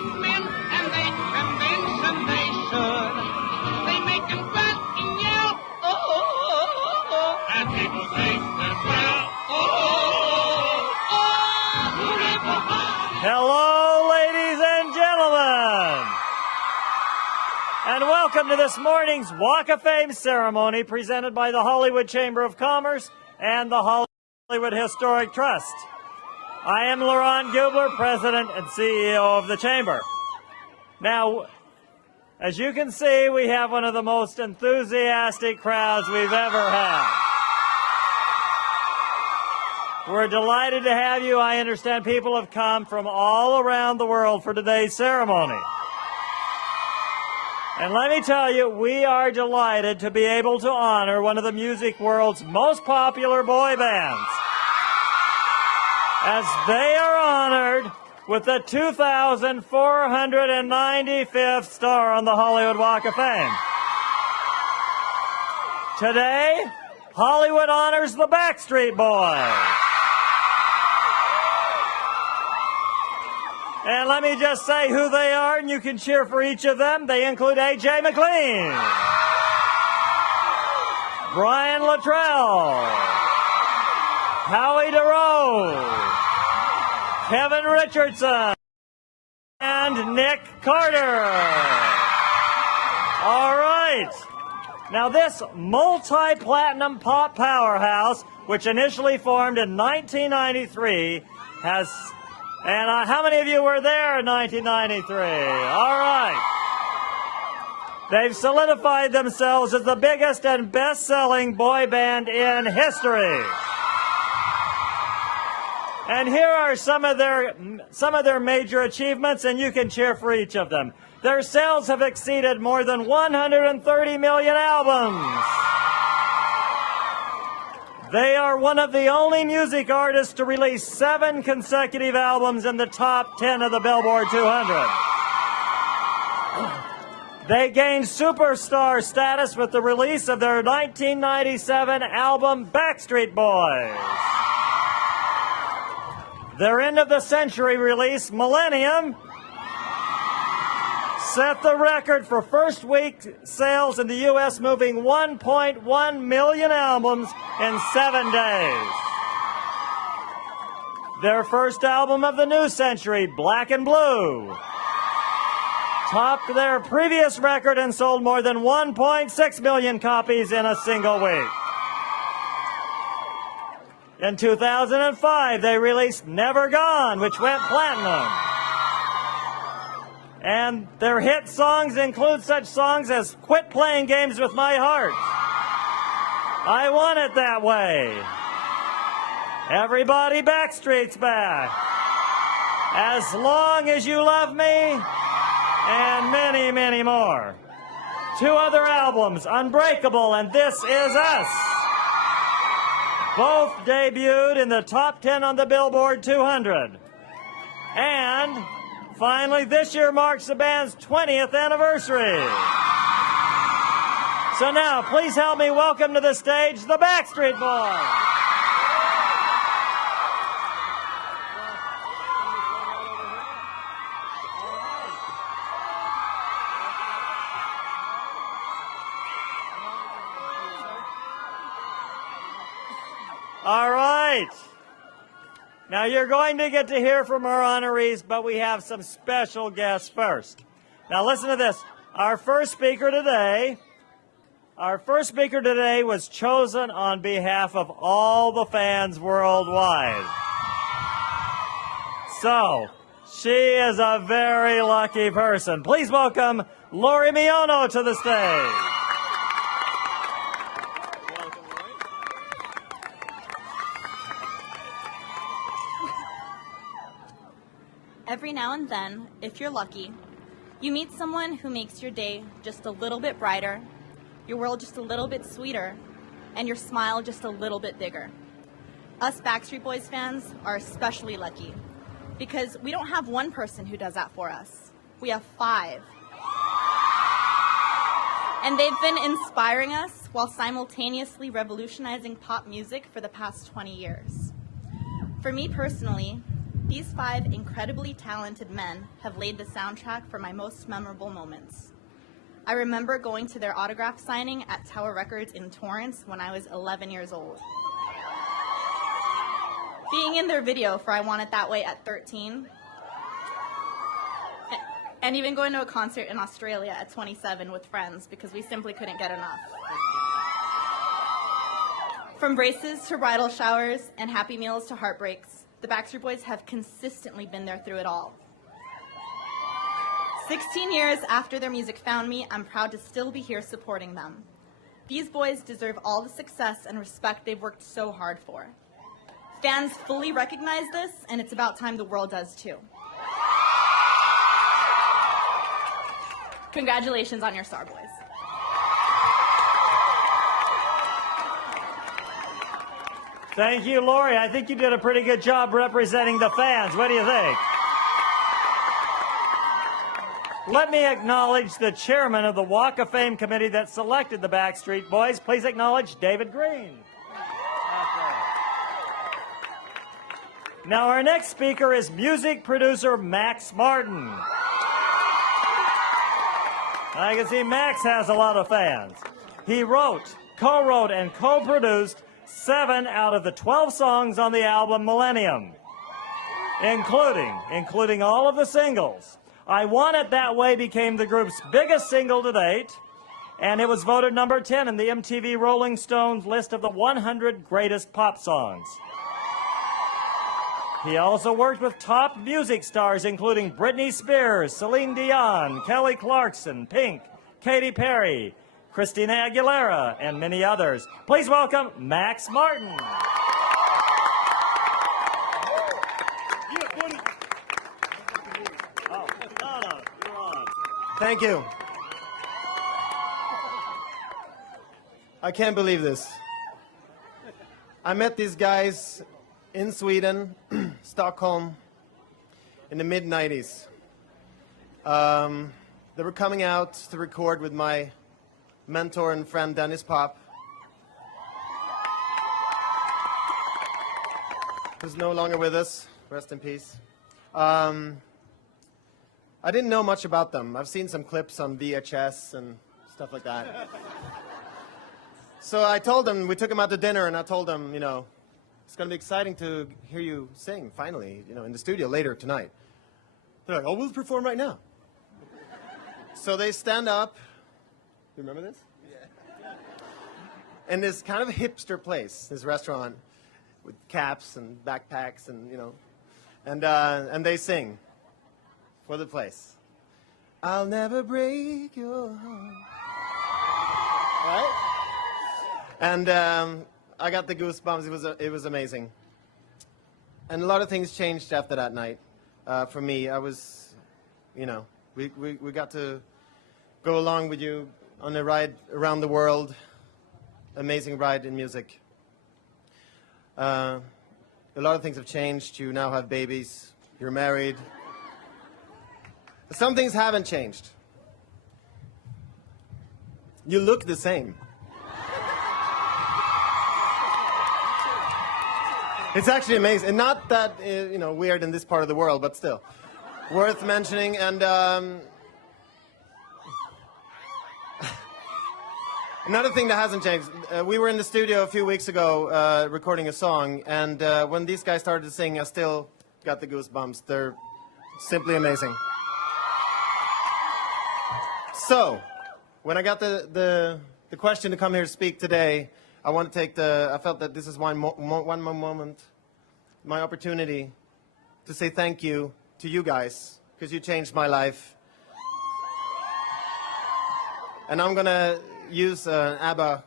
men and they convince them they should. They make them grunt and yell, oh, and people think they're swell, Hello, ladies and gentlemen, and welcome to this morning's Walk of Fame ceremony presented by the Hollywood Chamber of Commerce and the Hollywood Historic Trust. I am Laurent Gubler, President and CEO of the Chamber. Now, as you can see, we have one of the most enthusiastic crowds we've ever had. We're delighted to have you. I understand people have come from all around the world for today's ceremony. And let me tell you, we are delighted to be able to honor one of the music world's most popular boy bands, as they are honored with the 2,495th star on the Hollywood Walk of Fame. Today, Hollywood honors the Backstreet Boys. And let me just say who they are, and you can cheer for each of them. They include A.J. McLean, Brian Luttrell, Howie DeRoe, Kevin Richardson, and Nick Carter. All right. Now this multi-platinum pop powerhouse, which initially formed in 1993, has... And how many of you were there in 1993? All right. They've solidified themselves as the biggest and best-selling boy band in history. And here are some of their major achievements, and you can cheer for each of them. Their sales have exceeded more than 130 million albums. They are one of the only music artists to release 7 consecutive albums in the top 10 of the Billboard 200. They gained superstar status with the release of their 1997 album, Backstreet Boys. Their end-of-the-century release, Millennium, set the record for first week sales in the U.S., moving 1.1 million albums in 7 days. Their first album of the new century, Black and Blue, topped their previous record and sold more than 1.6 million copies in a single week. In 2005, they released Never Gone, which went platinum. And their hit songs include such songs as Quit Playing Games with My Heart, I Want It That Way, Everybody Backstreet's Back, As Long As You Love Me, and many, many more. 2 other albums, Unbreakable and This Is Us, both debuted in the top 10 on the Billboard 200. And finally, this year marks the band's 20th anniversary. So now, please help me welcome to the stage the Backstreet Boys. All right. Now, you're going to get to hear from our honorees, but we have some special guests first. Now, listen to this. Our first speaker today was chosen on behalf of all the fans worldwide. So, she is a very lucky person. Please welcome Lori Miono to the stage. Every now and then, if you're lucky, you meet someone who makes your day just a little bit brighter, your world just a little bit sweeter, and your smile just a little bit bigger. Us Backstreet Boys fans are especially lucky because we don't have one person who does that for us. We have 5. And they've been inspiring us while simultaneously revolutionizing pop music for the past 20 years. For me personally, These 5 incredibly talented men have laid the soundtrack for my most memorable moments. I remember going to their autograph signing at Tower Records in Torrance when I was 11 years old. Being in their video for I Want It That Way at 13, and even going to a concert in Australia at 27 with friends because we simply couldn't get enough. From braces to bridal showers and Happy Meals to heartbreaks, the Backstreet Boys have consistently been there through it all. 16 years after their music found me, I'm proud to still be here supporting them. These boys deserve all the success and respect they've worked so hard for. Fans fully recognize this, and it's about time the world does too. Congratulations on your star, boys. Thank you, Lori. I think you did a pretty good job representing the fans. What do you think? Let me acknowledge the chairman of the Walk of Fame committee that selected the Backstreet Boys. Please acknowledge David Green. Now, our next speaker is music producer Max Martin. I can see Max has a lot of fans. He wrote, co-wrote, and co-produced 7 out of the 12 songs on the album Millennium, including all of the singles. I Want It That Way became the group's biggest single to date, and it was voted number 10 in the MTV Rolling Stones list of the 100 greatest pop songs. He also worked with top music stars including Britney Spears, Celine Dion, Kelly Clarkson, Pink, Katy Perry, Christina Aguilera, and many others. Please welcome Max Martin. Thank you. I can't believe this. I met these guys in Sweden, Stockholm, in the mid-90s. They were coming out to record with my mentor and friend Dennis Pop, who's no longer with us. Rest in peace. I didn't know much about them. I've seen some clips on VHS and stuff like that. So I told them, we took them out to dinner, and I told them, you know, it's going to be exciting to hear you sing, finally, you know, in the studio later tonight. They're like, oh, we'll perform right now. So they stand up. You remember this? Yeah. In this kind of hipster place, this restaurant, with caps and backpacks and, you know, and they sing for the place. I'll never break your heart. Right? And I got the goosebumps. It was amazing. And a lot of things changed after that night. For me, I was, you know, we got to go along with you on a ride around the world. Amazing ride in music. A lot of things have changed. You now have babies. You're married. But some things haven't changed. You look the same. It's actually amazing, and not that you know, weird in this part of the world, but still worth mentioning. And another thing that hasn't changed, we were in the studio a few weeks ago recording a song, and when these guys started to sing, I still got the goosebumps. They're simply amazing. So, when I got the question to come here to speak today, I want to take I felt that this is one moment, my opportunity to say thank you to you guys, because you changed my life. And I'm going to use an ABBA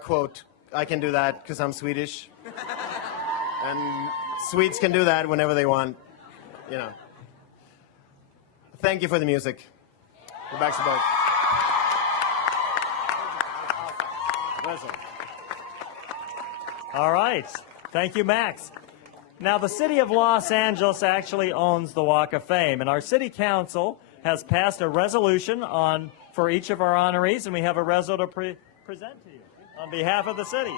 quote. I can do that because I'm Swedish. And Swedes can do that whenever they want, you know. Thank you for the music. The Backstreet Boys. All right. Thank you, Max. Now, the city of Los Angeles actually owns the Walk of Fame, and our city council has passed a resolution for each of our honorees, and we have a reso to present to you on behalf of the city.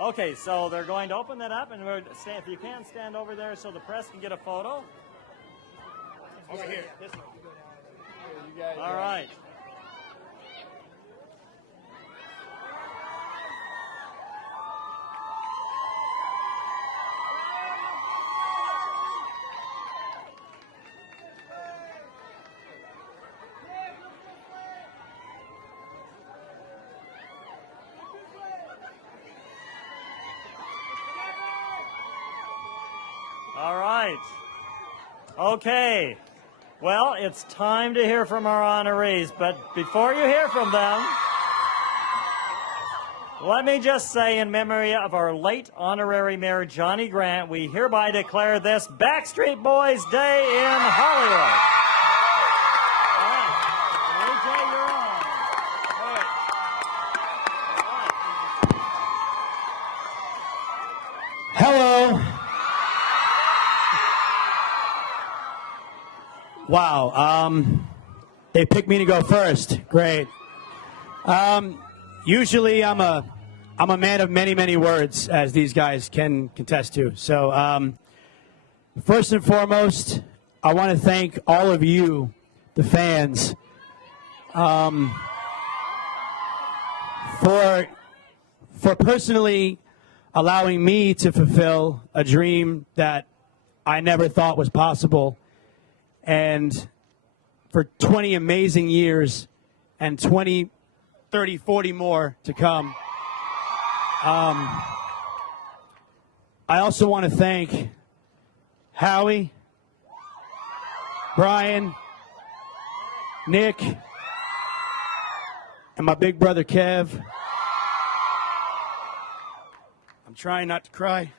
Okay, so they're going to open that up, and if you can, stand over there so the press can get a photo. Over here. All right. All right. Okay. Well, it's time to hear from our honorees, but before you hear from them, let me just say in memory of our late honorary mayor, Johnny Grant, we hereby declare this Backstreet Boys Day in Hollywood. All right. AJ, you're on. All right. Hello. Wow. They picked me to go first. Great. Usually I'm a man of many, many words, as these guys can contest to. So first and foremost, I want to thank all of you, the fans, for personally allowing me to fulfill a dream that I never thought was possible. And for 20 amazing years and 20, 30, 40 more to come. I also want to thank Howie, Brian, Nick, and my big brother Kev. I'm trying not to cry.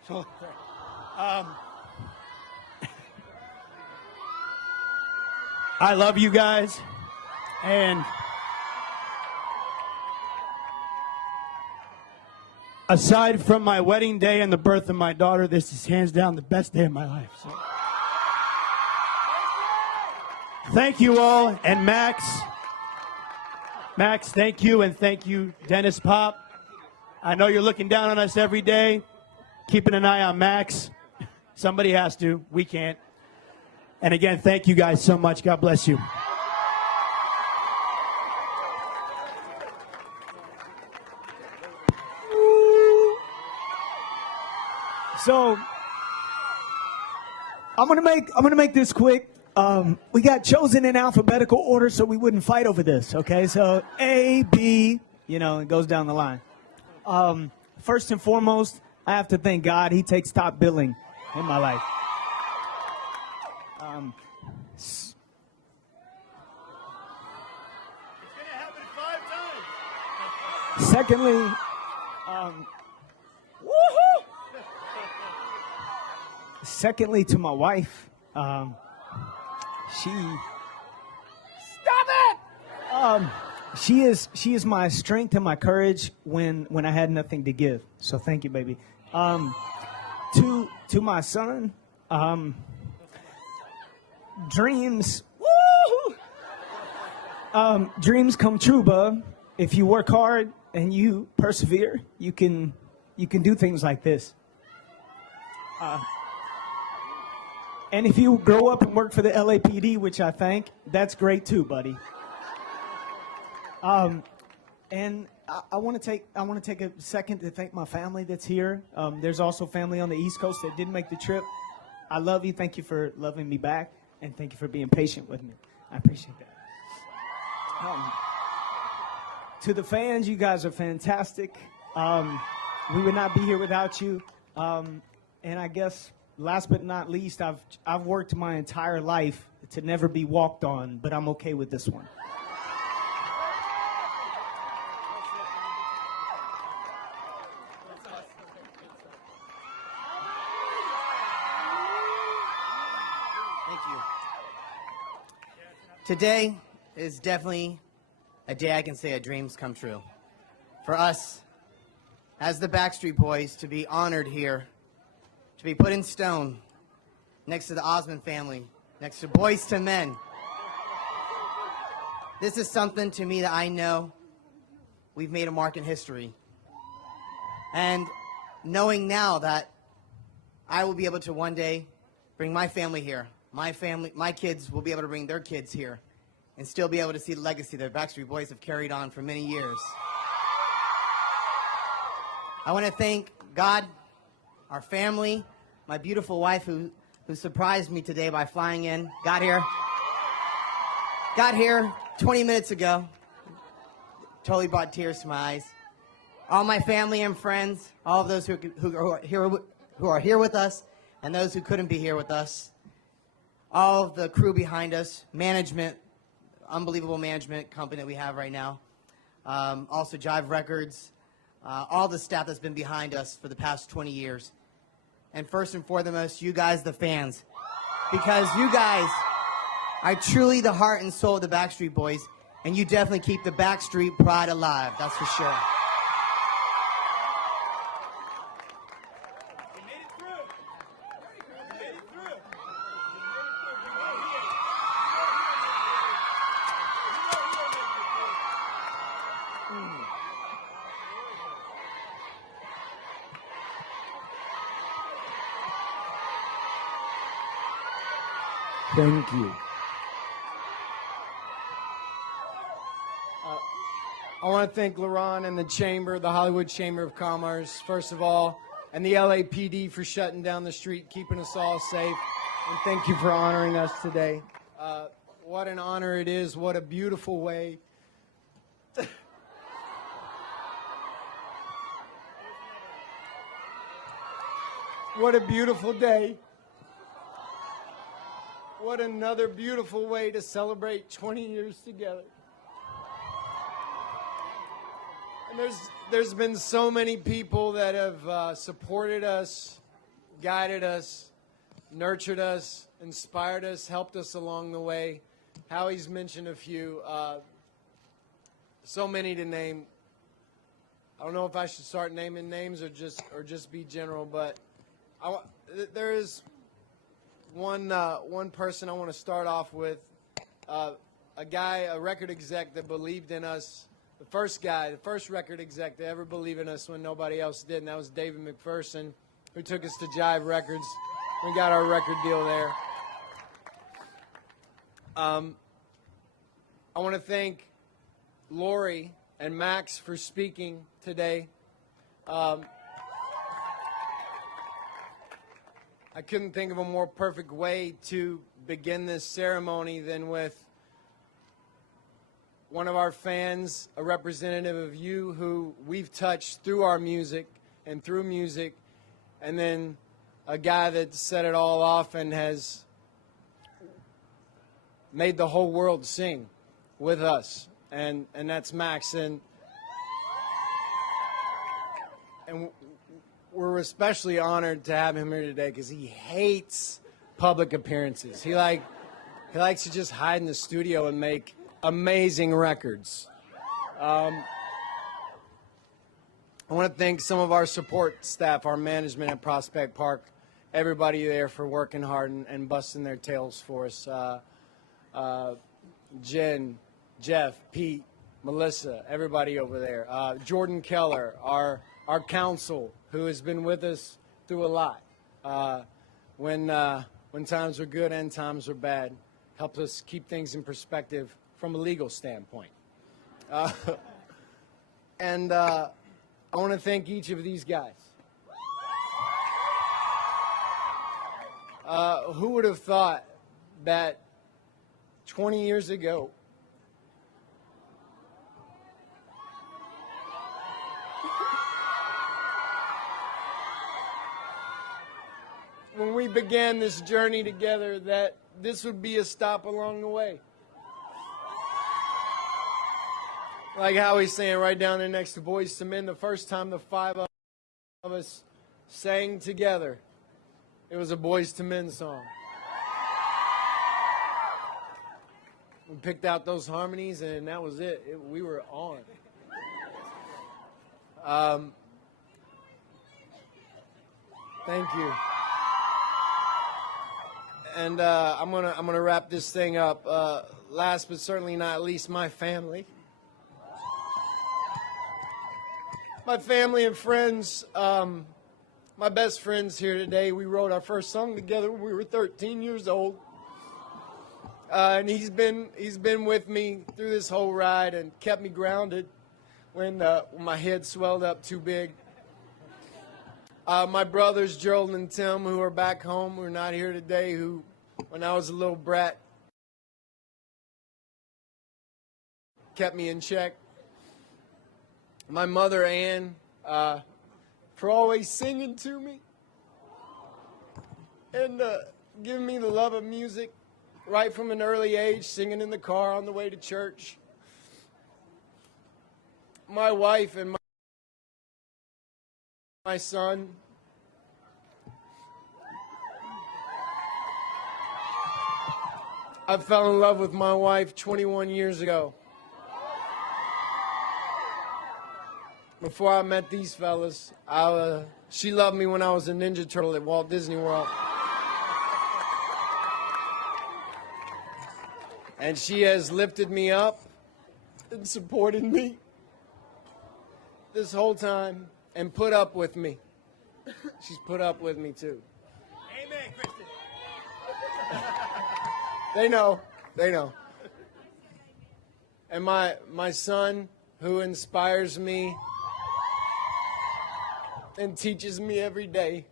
I love you guys, and aside from my wedding day and the birth of my daughter, this is hands down the best day of my life. So. Thank you all, and Max, thank you, and thank you, Dennis Pop. I know you're looking down on us every day, keeping an eye on Max. Somebody has to. We can't. And again, thank you guys so much. God bless you. So I'm gonna make this quick. We got chosen in alphabetical order so we wouldn't fight over this. Okay, so A, B, it goes down the line. First and foremost, I have to thank God. He takes top billing in my life. Secondly, woohoo! Secondly, to my wife, she is my strength and my courage when I had nothing to give. So thank you, baby. To my son, dreams, woo! Dreams come true, bub. If you work hard and you persevere, you can do things like this. And if you grow up and work for the LAPD, which I thank, that's great too, buddy. And I want to take a second to thank my family that's here. There's also family on the East Coast that didn't make the trip. I love you. Thank you for loving me back, and thank you for being patient with me. I appreciate that. To the fans, you guys are fantastic. We would not be here without you. And I guess last but not least, I've worked my entire life to never be walked on, but I'm okay with this one. Thank you. Today is definitely a day I can say a dreams come true. For us, as the Backstreet Boys, to be honored here, to be put in stone next to the Osmond family, next to Boys to Men. This is something to me that I know we've made a mark in history. And knowing now that I will be able to one day bring my family here, my kids will be able to bring their kids here, and still be able to see the legacy that Backstreet Boys have carried on for many years. I want to thank God, our family, my beautiful wife who surprised me today by flying in, got here 20 minutes ago. Totally brought tears to my eyes. All my family and friends, all of those who are here with us, and those who couldn't be here with us. All of the crew behind us, management, unbelievable management company that we have right now. Also Jive Records, all the staff that's been behind us for the past 20 years. And first and foremost, you guys, the fans. Because you guys are truly the heart and soul of the Backstreet Boys, and you definitely keep the Backstreet pride alive, that's for sure. Thank you. I want to thank LaRon and the Chamber, the Hollywood Chamber of Commerce, first of all, and the LAPD for shutting down the street, keeping us all safe. And thank you for honoring us today. What an honor it is. What a beautiful way. What a beautiful day. What another beautiful way to celebrate 20 years together. And there's been so many people that have supported us, guided us, nurtured us, inspired us, helped us along the way. Howie's mentioned a few, so many to name. I don't know if I should start naming names or just be general, but there is one person I want to start off with, a guy, a record exec that believed in us. The first record exec to ever believe in us when nobody else did, and that was David McPherson, who took us to Jive Records. We got our record deal there. I want to thank Lori and Max for speaking today. I couldn't think of a more perfect way to begin this ceremony than with one of our fans, a representative of you who we've touched through our music and through music, and then a guy that set it all off and has made the whole world sing with us, and that's Max. And we're especially honored to have him here today because he hates public appearances. He likes to just hide in the studio and make amazing records. I want to thank some of our support staff, our management at Prospect Park, everybody there for working hard and busting their tails for us. Jen, Jeff, Pete, Melissa, everybody over there. Jordan Keller, our counsel, who has been with us through a lot. When times are good and times are bad, helped us keep things in perspective from a legal standpoint. And I want to thank each of these guys. Who would have thought that 20 years ago, when we began this journey together, that this would be a stop along the way? Like Howie's saying, right down there next to Boys to Men, the first time the five of us sang together, it was a Boys to Men song. We picked out those harmonies, and that was it. We were on. Thank you. And I'm gonna wrap this thing up. last but certainly not least, my family. My family and friends, my best friends here today. We wrote our first song together when we were 13 years old. And he's been with me through this whole ride and kept me grounded when my head swelled up too big. My brothers, Gerald and Tim, who are back home, who are not here today, who, when I was a little brat, kept me in check. My mother, Ann, for always singing to me and giving me the love of music right from an early age, singing in the car on the way to church. My wife and my son. I fell in love with my wife 21 years ago. Before I met these fellas, she loved me when I was a Ninja Turtle at Walt Disney World. And she has lifted me up and supported me this whole time and put up with me. She's put up with me too. Amen, Kristen. They know. And my son, who inspires me and teaches me every day.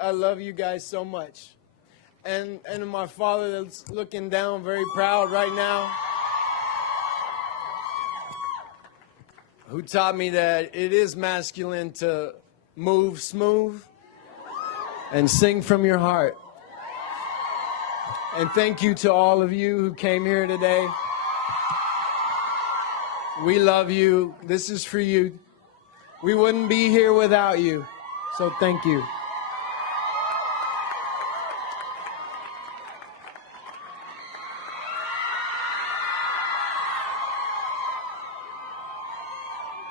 I love you guys so much. And my father that's looking down very proud right now, who taught me that it is masculine to move smooth and sing from your heart. And thank you to all of you who came here today. We love you. This is for you. We wouldn't be here without you. So thank you.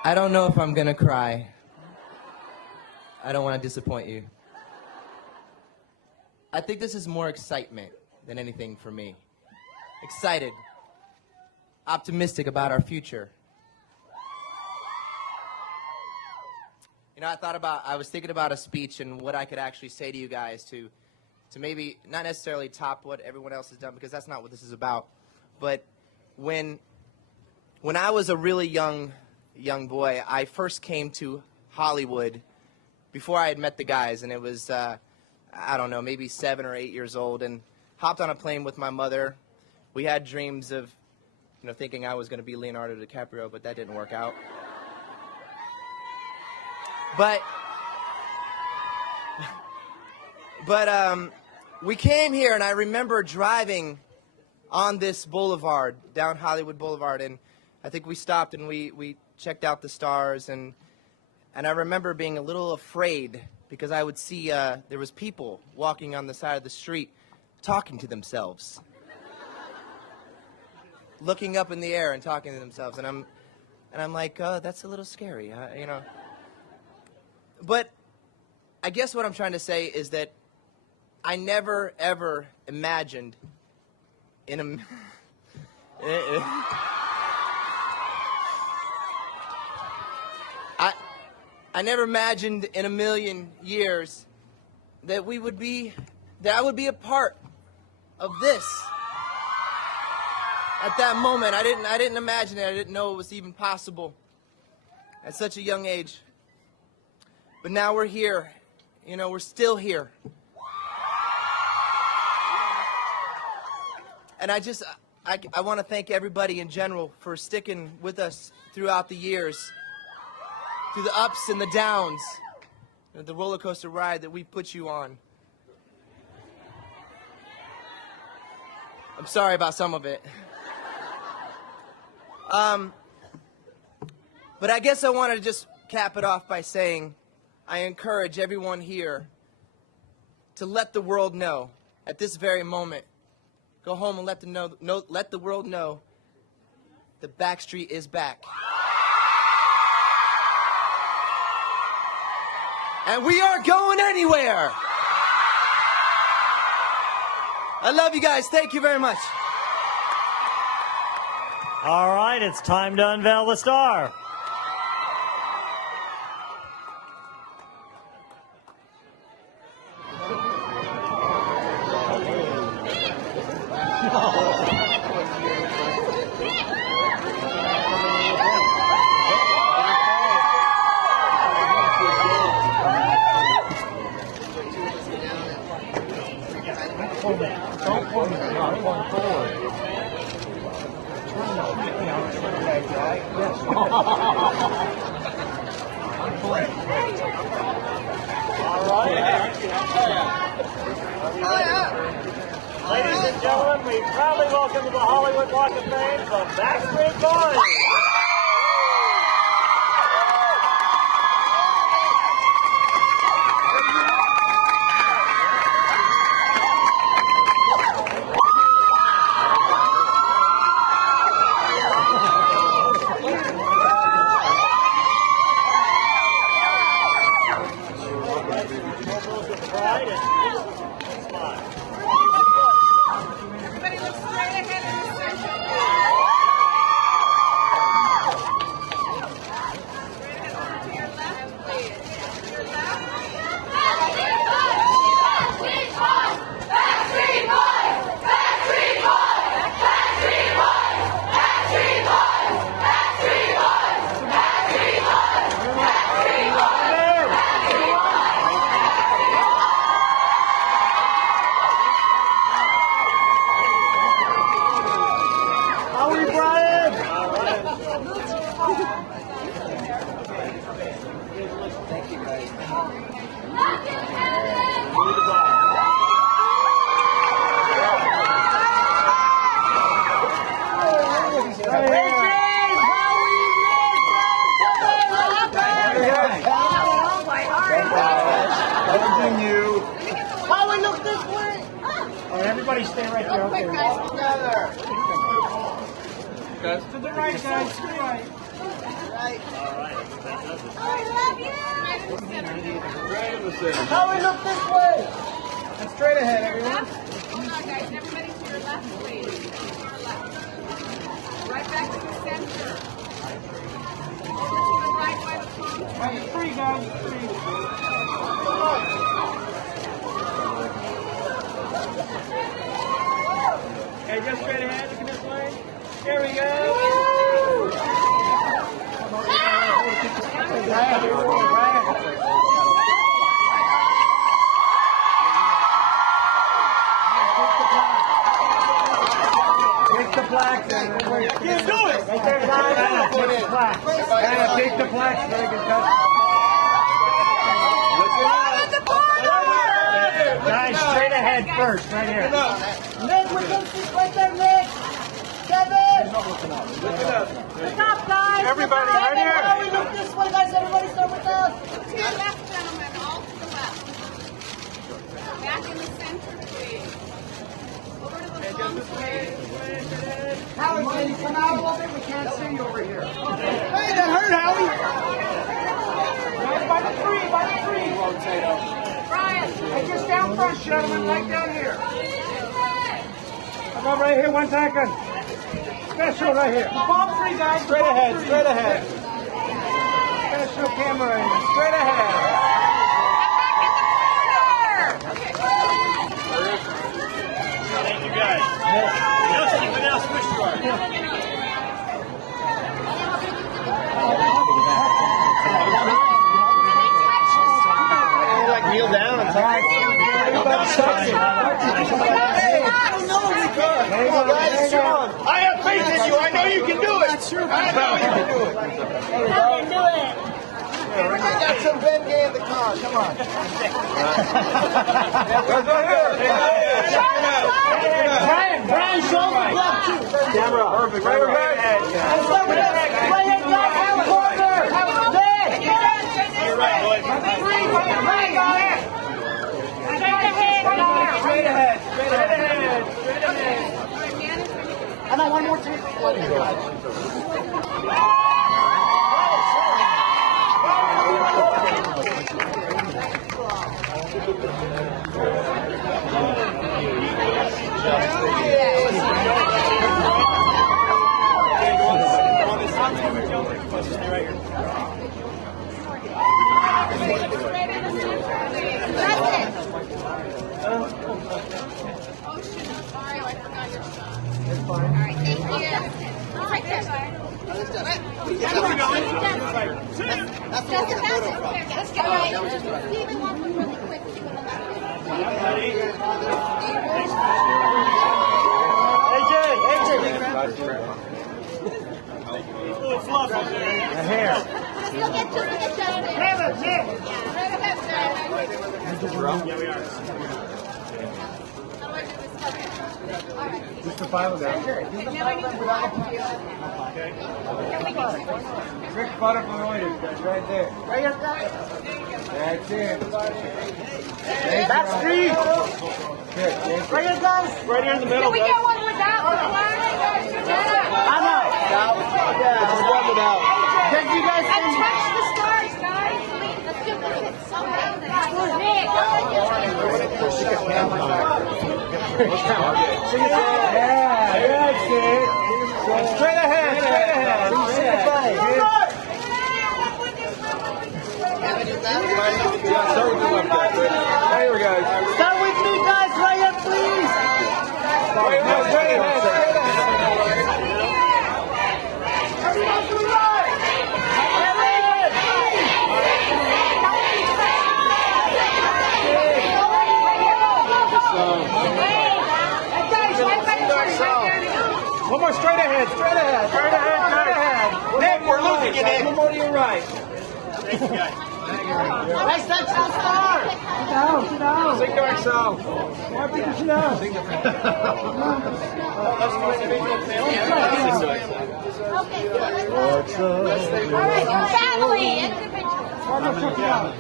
I don't know if I'm gonna cry. I don't want to disappoint you. I think this is more excitement than anything for me. Excited, optimistic about our future. You know, I was thinking about a speech and what I could actually say to you guys to maybe not necessarily top what everyone else has done, because that's not what this is about. But when I was a really young boy, I first came to Hollywood before I had met the guys, and it was, I don't know, maybe 7 or 8 years old, and hopped on a plane with my mother. We had dreams of, you know, thinking I was going to be Leonardo DiCaprio, but that didn't work out. But we came here, and I remember driving on this boulevard, down Hollywood Boulevard, and I think we stopped and we checked out the stars, and I remember being a little afraid because I would see there was people walking on the side of the street talking to themselves, looking up in the air and talking to themselves, and I'm like, that's a little scary, you know. But I guess what I'm trying to say is that I never ever imagined in a I never imagined in a million years that I would be a part of this. At that moment, I didn't imagine it. I didn't know it was even possible at such a young age. But now we're here. You know, we're still here. And I want to thank everybody in general for sticking with us throughout the years, through the ups and the downs, the roller coaster ride that we put you on. I'm sorry about some of it. But I guess I wanted to just cap it off by saying I encourage everyone here to let the world know at this very moment. Go home and let the world know that Backstreet is back. And we aren't going anywhere. I love you guys. Thank you very much. All right, it's time to unveil the star. Ladies and gentlemen, we proudly welcome to the Hollywood Walk of Fame the Backstreet Boys. Everybody look straight ahead in the center. Everybody stay right there. Okay. Guys, to the right, guys. To the right. How we look this way? And straight ahead, everyone. Come on, guys. Everybody to your left, please. To your left. Right back to the center. Over to the right by the palm tree. Free, guys. Free. Okay, just straight ahead. Look at this way. Here we go. Take the plaque. You do it. Right there, guys. Take the plaque. Take the plaque so they can touch. Guys, straight ahead first, right here. Nick, we're going to see right there, Nick. Kevin. Look up, guys. Everybody, right here. How we look this way, guys. Everybody start with us. To your left, gentlemen. All to the left. Back in the center, please. Over to the palm tree. Howie, can you come out a little bit? We can't see you over here. Hey, that hurt, Howie. Right by the tree, by the tree. Brian. Hey, just down front, gentlemen, right down here. Come on, right here, 1 second. Special right here. The palm tree, guys. Straight ahead, straight ahead. Special camera in. Straight ahead. Thank you, guys. Nelson, you can now switch to ours. Like kneel down and talk. Everybody sucks it. I don't know if we can. Come on, guys, strong. I have faith in you. I know you can do it. I know you can do it. I can do it. I got some vengan in the car. Come on. Brian, show me left too. Camera. Perfect. Right ahead. Let's go with that. Right ahead, guys. Have a corner. Have a leg. You're right, boys. Straight ahead. Straight ahead. Straight ahead. I know one more time. Stay right here. Just the five of them. Quick photo for Reuters, guys, right there. Right here, guys. That's it. Backstreet! Right here, guys! Right here in the middle. Can we get one without? I know! Yeah, just one without. Did you guys And touch the stars, guys. Let's do this. Straight ahead, straight ahead. There we go. Start with me, guys. Right here, please. Straight ahead, straight ahead. One more straight ahead, straight ahead, straight ahead, straight ahead. Nick, we're losing you, Nick. One more to your right. Hey, Central Star! Sit down, sit down. Sing to ourselves. Why people sit down? All right, family, individual.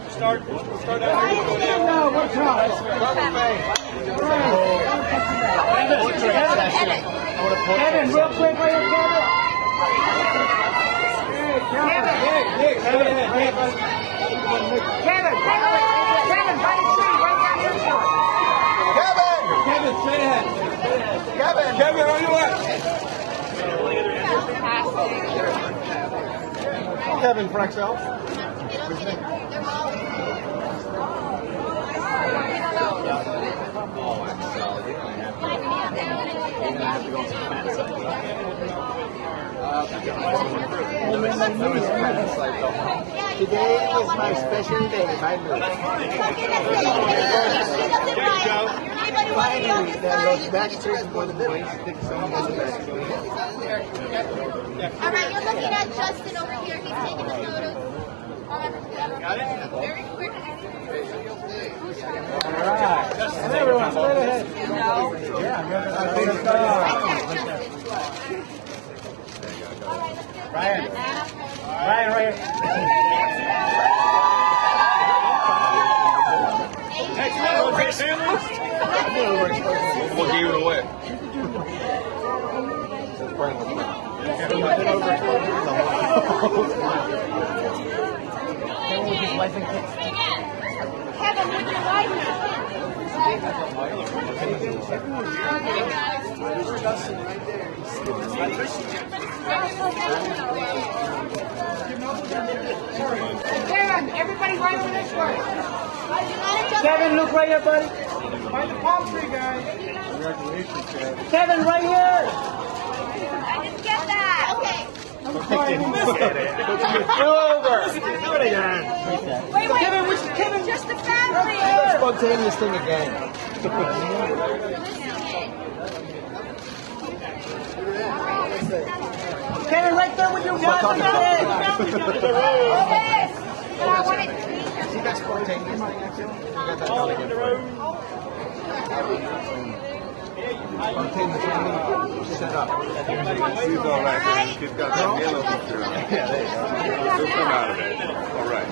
Start out. Kevin, real quick, right here, Kevin. Nick, straight ahead. Kevin, by the tree, right down here. Kevin, straight ahead. Kevin, on your left. Kevin Frexel. Today is my special day, my Finally, that those Backstreet for the boys. All right, you're looking at Justin over here. He's taking the photos. Got it? Very quick. All right. Everyone, straight ahead. Ryan, right here. Next one, okay, families? We'll give it away. Kevin, with your wife. Kevin, everybody right over this way. Kevin, look right here, buddy. Find the palm tree, guys. Kevin, right here. I didn't get that. Okay. Wait, Kevin, which is Kevin? just the family. Spontaneous thing again. Kevin, right there with your wife. Yes. But I want it. See that spontaneous thing I feel? You got that going in the road. Spontaneous thing. Shut up. He's all right, man. He's got that yellow picture on. Yeah, there you go. He'll come out of it. All right.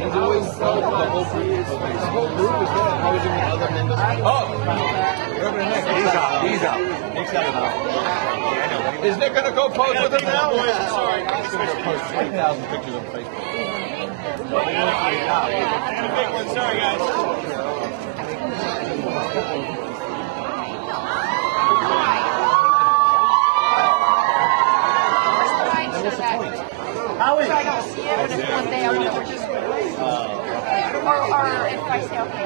He's always the whole group is there. How is it with other members? Oh! He's out. He's out. Nick's got it out. Yeah, I know. Is Nick going to go pose with us now? Sorry. He's going to post 20,000 pictures on Facebook. And a big one. Sorry, guys. How is it? I don't see it, but if one day I will just or if I say okay.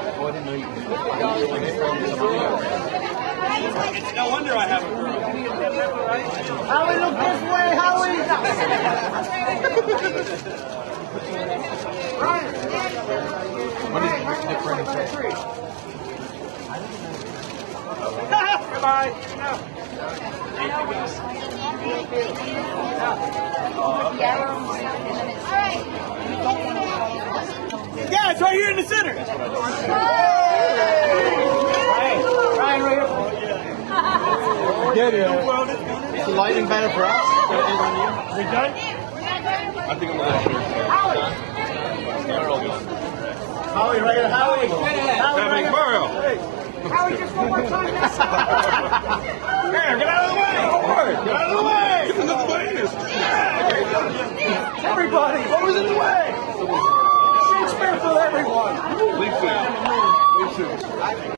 It's no wonder I haven't. Howie, look this way, Howie! Goodbye. Yeah, it's right here in the center. Ryan, right here. Get it. Is the lighting better for us? We done? I think I'm going to Howie, right here. Howie. Happening tomorrow. Howie, just one more time. Here, get out of the way! Get out of the way! Get another way. Everybody, what was in the way? Shakespeare for everyone. Leave soon. Leave soon.